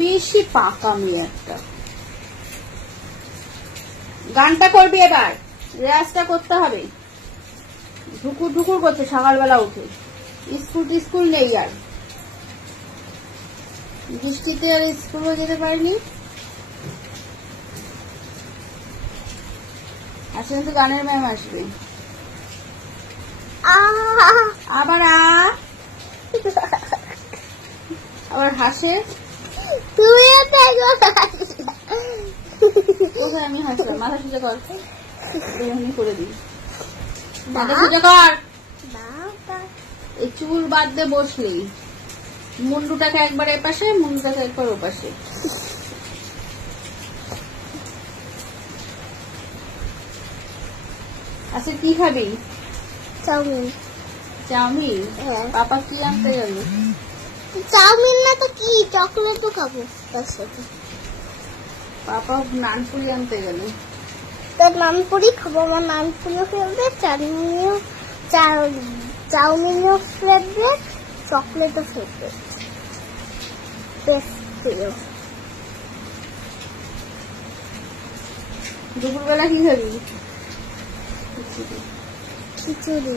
বেশি পাকা মেয়ে একটা। গানটা করবি এবার, রেয়াজটা করতে হবে। ঢুকুর ঢুকুর করছে সকালবেলা উঠে। স্কুল নেই আর, বৃষ্টিতে আর স্কুলও যেতে পারিনি। আসলে তো গানের ম্যাম আসবে আবার। আবার হাসে। কোথায় আমি হাসলাম? মাথা সোজা কর, এমনি করে দিই। মাথা সোজা কর। এই চুল বাদ দিয়ে বসলি, মুন্ডুটাকে একবার এপাশে, মুন্ডুটাকে একবার ওপাশে। আচ্ছা কি খাবি? চাউমিন। চাউমিন? পাপা কি আনতে গেল? চাউমিন না তো কি, চকলেটও খাবো তার সাথে। পাপা নানপুরি আনতে গেল। তার নানপুরি খাবো, আমার নানপুরিও ফেভারিট, চাউমিনও ফেভারিট, চকলেটও ফেভারিট। দুপুরবেলা কি খাবি? খিচুড়ি।